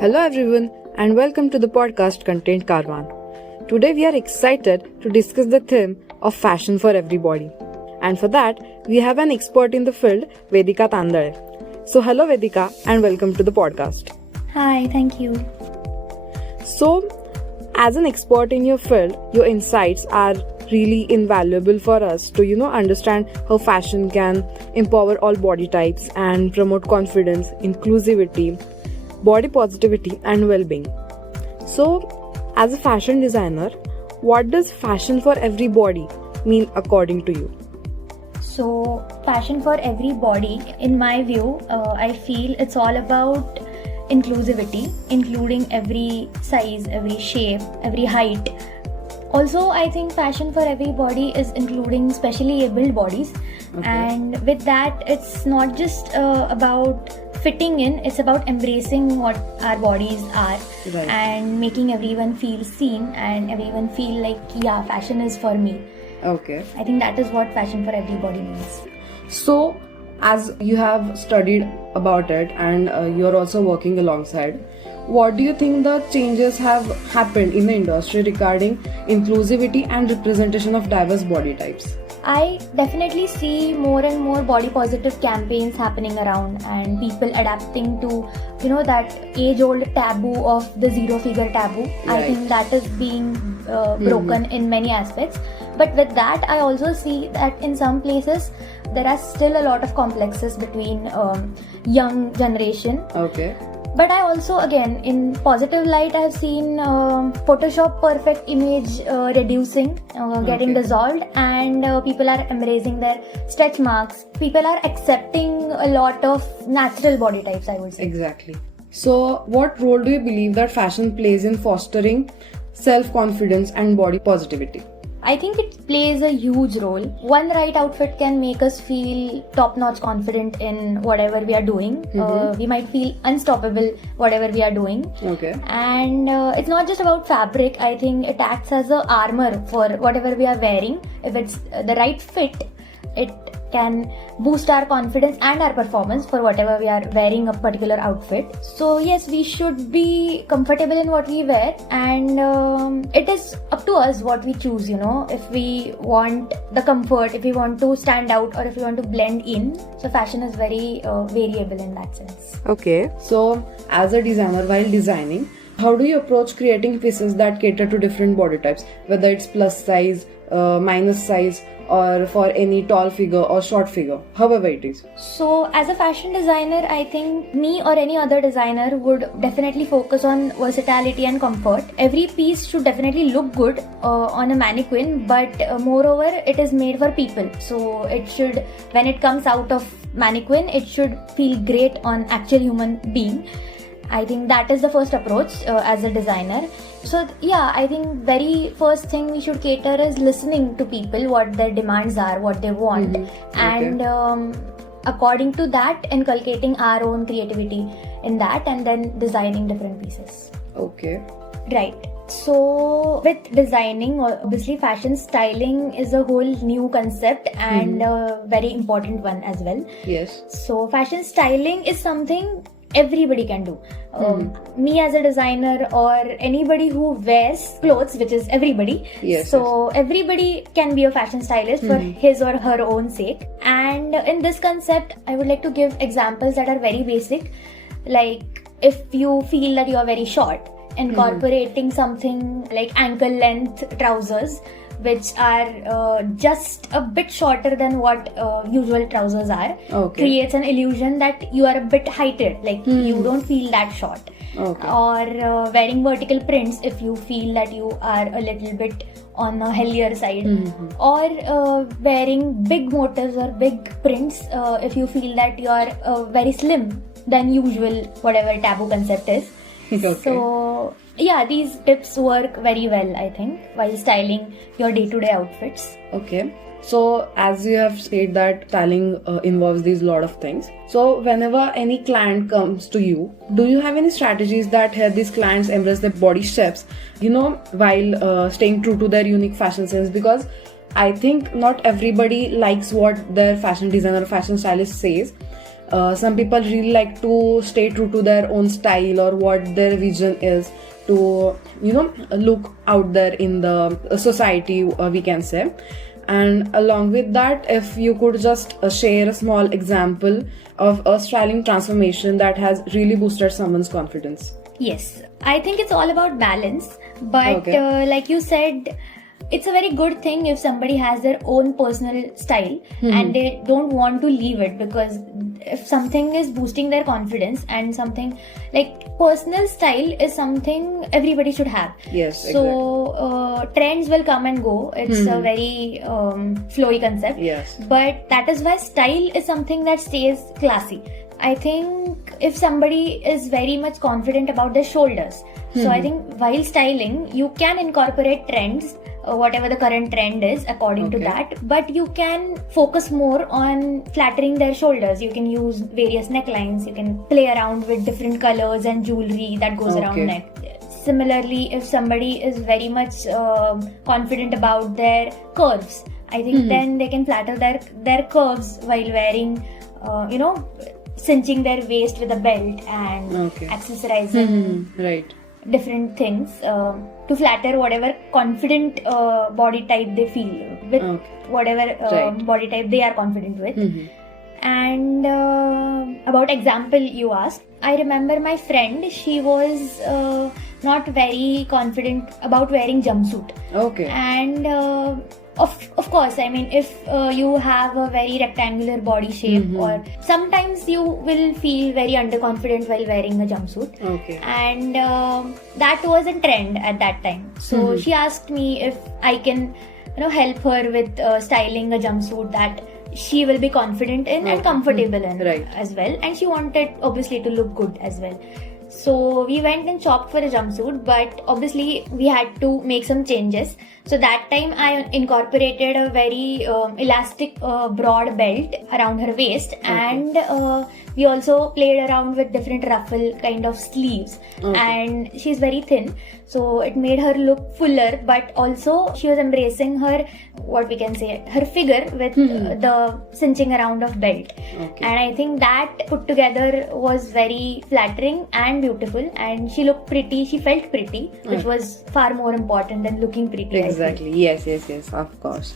Hello everyone and welcome to the podcast Content Caravan. Today we are excited to discuss the theme of fashion for everybody. And for that, we have an expert in the field, Vedika Tandale. So hello Vedika and welcome to the podcast. Hi, thank you. So, as an expert in your field, your insights are really invaluable for us to understand how fashion can empower all body types and promote confidence, inclusivity, body positivity and well-being. So, as a fashion designer, what does fashion for everybody mean according to you? So, fashion for everybody, in my view, I feel it's all about inclusivity, including every size, every shape, every height. Also, I think fashion for everybody is including specially abled bodies. Okay. And with that, it's not just about fitting in, it's about embracing what our bodies are, right, and making everyone feel seen and everyone feel like, yeah, fashion is for me. Okay. I think that is what fashion for everybody means. So, as you have studied about it and you're also working alongside, what do you think the changes have happened in the industry regarding inclusivity and representation of diverse body types? I definitely see more and more body positive campaigns happening around and people adapting to, that age old taboo of the zero figure taboo. Right. I think that is being broken in many aspects. But with that, I also see that in some places there are still a lot of complexes between young generation. Okay. But I also, again, in positive light, I have seen Photoshop perfect image reducing, getting dissolved, and people are embracing their stretch marks. People are accepting a lot of natural body types, I would say. Exactly. So, what role do you believe that fashion plays in fostering self-confidence and body positivity? I think it plays a huge role. One right outfit can make us feel top-notch confident in whatever we are doing. We might feel unstoppable whatever we are doing. Okay. And it's not just about fabric. I think it acts as a armor for whatever we are wearing. If it's the right fit, it can boost our confidence and our performance for whatever we are wearing a particular outfit. So yes, we should be comfortable in what we wear, and it is up to us what we choose, if we want the comfort, if we want to stand out, or if we want to blend in. So fashion is very variable in that sense. Okay. So as a designer, while designing, how do you approach creating pieces that cater to different body types, whether it's plus size, minus size, or for any tall figure or short figure, however it is? So as a fashion designer, I think me or any other designer would definitely focus on versatility and comfort. Every piece should definitely look good on a mannequin, but moreover, it is made for people. So it should, when it comes out of mannequin, it should feel great on actual human being. I think that is the first approach as a designer. So yeah, I think very first thing we should cater is listening to people, what their demands are, what they want, and according to that, inculcating our own creativity in that, and then designing different pieces. Okay. Right. So with designing, obviously fashion styling is a whole new concept and a very important one as well. Yes. So fashion styling is something everybody can do. Me as a designer or anybody who wears clothes, which is everybody. Yes. So everybody can be a fashion stylist for his or her own sake. And in this concept, I would like to give examples that are very basic. Like if you feel that you are very short, incorporating something like ankle length trousers, which are just a bit shorter than what usual trousers are, creates an illusion that you are a bit heighted, like you don't feel that short. Okay. Or wearing vertical prints if you feel that you are a little bit on a heavier side, or wearing big motifs or big prints if you feel that you are very slim than usual, whatever taboo concept is. Okay. So yeah, these tips work very well, I think, while styling your day-to-day outfits. Okay. So as you have said that styling involves these lot of things. So whenever any client comes to you, do you have any strategies that help these clients embrace their body shapes, while staying true to their unique fashion sense? Because I think not everybody likes what their fashion designer or fashion stylist says. some people really like to stay true to their own style or what their vision is to look out there in the society, we can say. And along with that, if you could just share a small example of a styling transformation that has really boosted someone's confidence. Yes, I think it's all about balance. But Okay. like you said, it's a very good thing if somebody has their own personal style and they don't want to leave it, because if something is boosting their confidence and something like personal style is something everybody should have. Yes, So trends will come and go. It's a very flowy concept. Yes. But that is why style is something that stays classy. I think if somebody is very much confident about their shoulders, so I think while styling, you can incorporate trends, whatever the current trend is according to Okay. that, but you can focus more on flattering their shoulders. You can use various necklines, you can play around with different colors and jewelry that goes Okay. around neck. Similarly, if somebody is very much confident about their curves, I think then they can flatter their curves while wearing, cinching their waist with a belt and Okay. accessorizing Right. different things to flatter whatever confident body type they feel with, Okay. whatever Right. body type they are confident with. And about example you asked, I remember my friend, she was not very confident about wearing jumpsuit. Okay. And of course, I mean, if you have a very rectangular body shape, or sometimes you will feel very underconfident while wearing a jumpsuit. Okay. And that was a trend at that time. So she asked me if I can help her with styling a jumpsuit that she will be confident in and Okay. comfortable in Right. as well. And she wanted obviously to look good as well. So we went and shopped for a jumpsuit, but obviously we had to make some changes. So that time I incorporated a very elastic broad belt around her waist, and we also played around with different ruffle kind of sleeves. Okay. And she's very thin, so it made her look fuller, but also she was embracing her, what we can say, her figure with the cinching around of belt. Okay. And I think that put together was very flattering and beautiful, and she looked pretty, she felt pretty, which was far more important than looking pretty. I feel. Exactly. Yes, of course.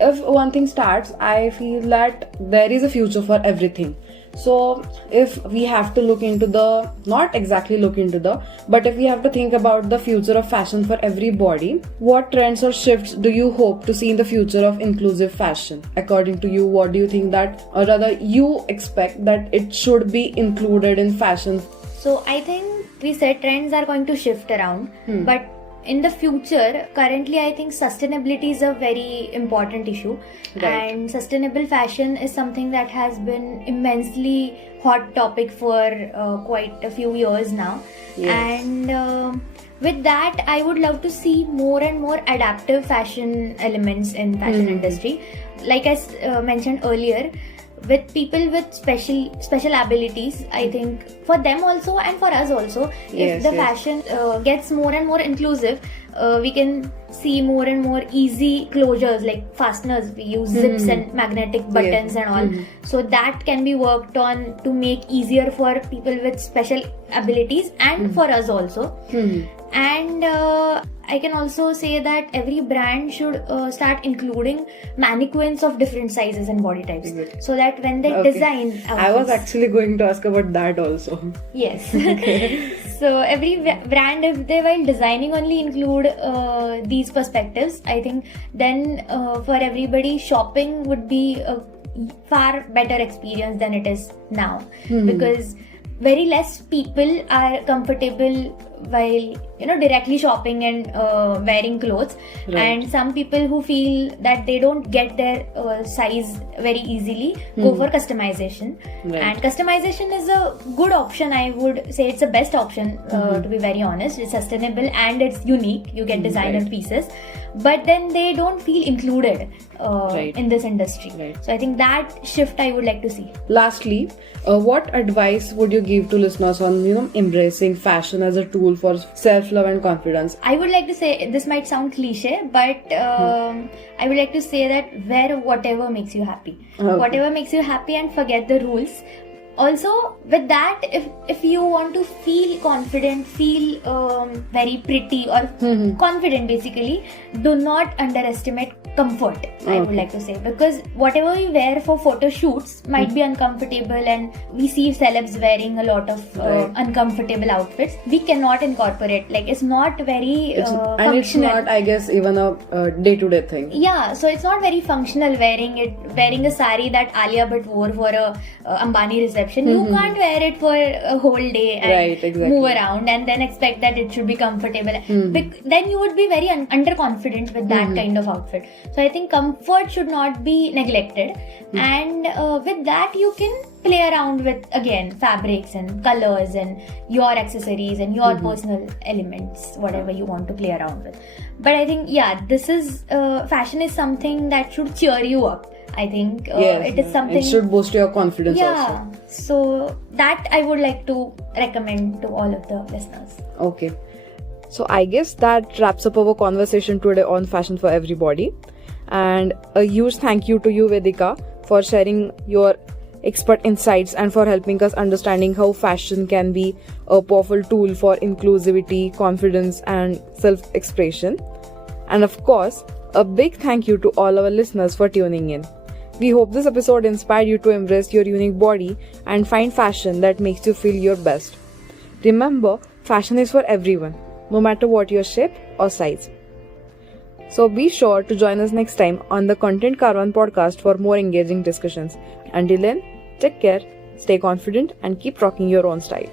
If one thing starts, I feel that there is a future for everything. So if we have to look into the, not exactly look into the, but if we have to think about the future of fashion for everybody, what trends or shifts do you hope to see in the future of inclusive fashion? According to you, what do you think that, or rather you expect that it should be included in fashion? So I think we said trends are going to shift around, but in the future, currently I think sustainability is a very important issue. Right. And sustainable fashion is something that has been immensely hot topic for quite a few years now. Yes. And with that, I would love to see more and more adaptive fashion elements in fashion industry. Like I mentioned earlier, with people with special abilities, I think for them also and for us also, Yes, if the yes. fashion gets more and more inclusive, we can see more and more easy closures like fasteners. We use zips and magnetic buttons and all. So that can be worked on to make easier for people with special abilities and for us also. And I can also say that every brand should start including mannequins of different sizes and body types, so that when they Okay. design I was outfits- actually going to ask about that also. Yes. So every brand, if they while designing only include these perspectives, I think then for everybody shopping would be a far better experience than it is now, because very less people are comfortable while directly shopping and wearing clothes. Right. And some people who feel that they don't get their size very easily go for customization. Right. And customization is a good option. I would say it's the best option, to be very honest. It's sustainable and it's unique. You get designer Right. pieces, but then they don't feel included Right. in this industry. Right. So I think that shift I would like to see. Lastly, what advice would you give to listeners on embracing fashion as a tool for self-love and confidence? I would like to say, this might sound cliche, but I would like to say that wear whatever makes you happy. Okay. Whatever makes you happy, and forget the rules. Also, with that, if you want to feel confident, feel very pretty or confident, basically, do not underestimate comfort. I would like to say, because whatever we wear for photo shoots might be uncomfortable, and we see celebs wearing a lot of uncomfortable outfits. We cannot incorporate. Like, it's not very and functional. it's not, I guess, even a day-to-day thing. Yeah, so it's not very functional wearing a sari that Alia Bhatt wore for a Ambani reception. You can't wear it for a whole day and move around and then expect that it should be comfortable. Then you would be very underconfident with that kind of outfit. So I think comfort should not be neglected, and with that you can play around with, again, fabrics and colors and your accessories and your personal elements, whatever you want to play around with. But I think, this is fashion is something that should cheer you up. I think it is something. It should boost your confidence also. So that I would like to recommend to all of the listeners. Okay. So I guess that wraps up our conversation today on fashion for everybody. And a huge thank you to you, Vedika, for sharing your expert insights and for helping us understanding how fashion can be a powerful tool for inclusivity, confidence, and self-expression. And of course, a big thank you to all our listeners for tuning in. We hope this episode inspired you to embrace your unique body and find fashion that makes you feel your best. Remember, fashion is for everyone, no matter what your shape or size. So be sure to join us next time on the Content Caravan podcast for more engaging discussions. Until then, take care, stay confident, and keep rocking your own style.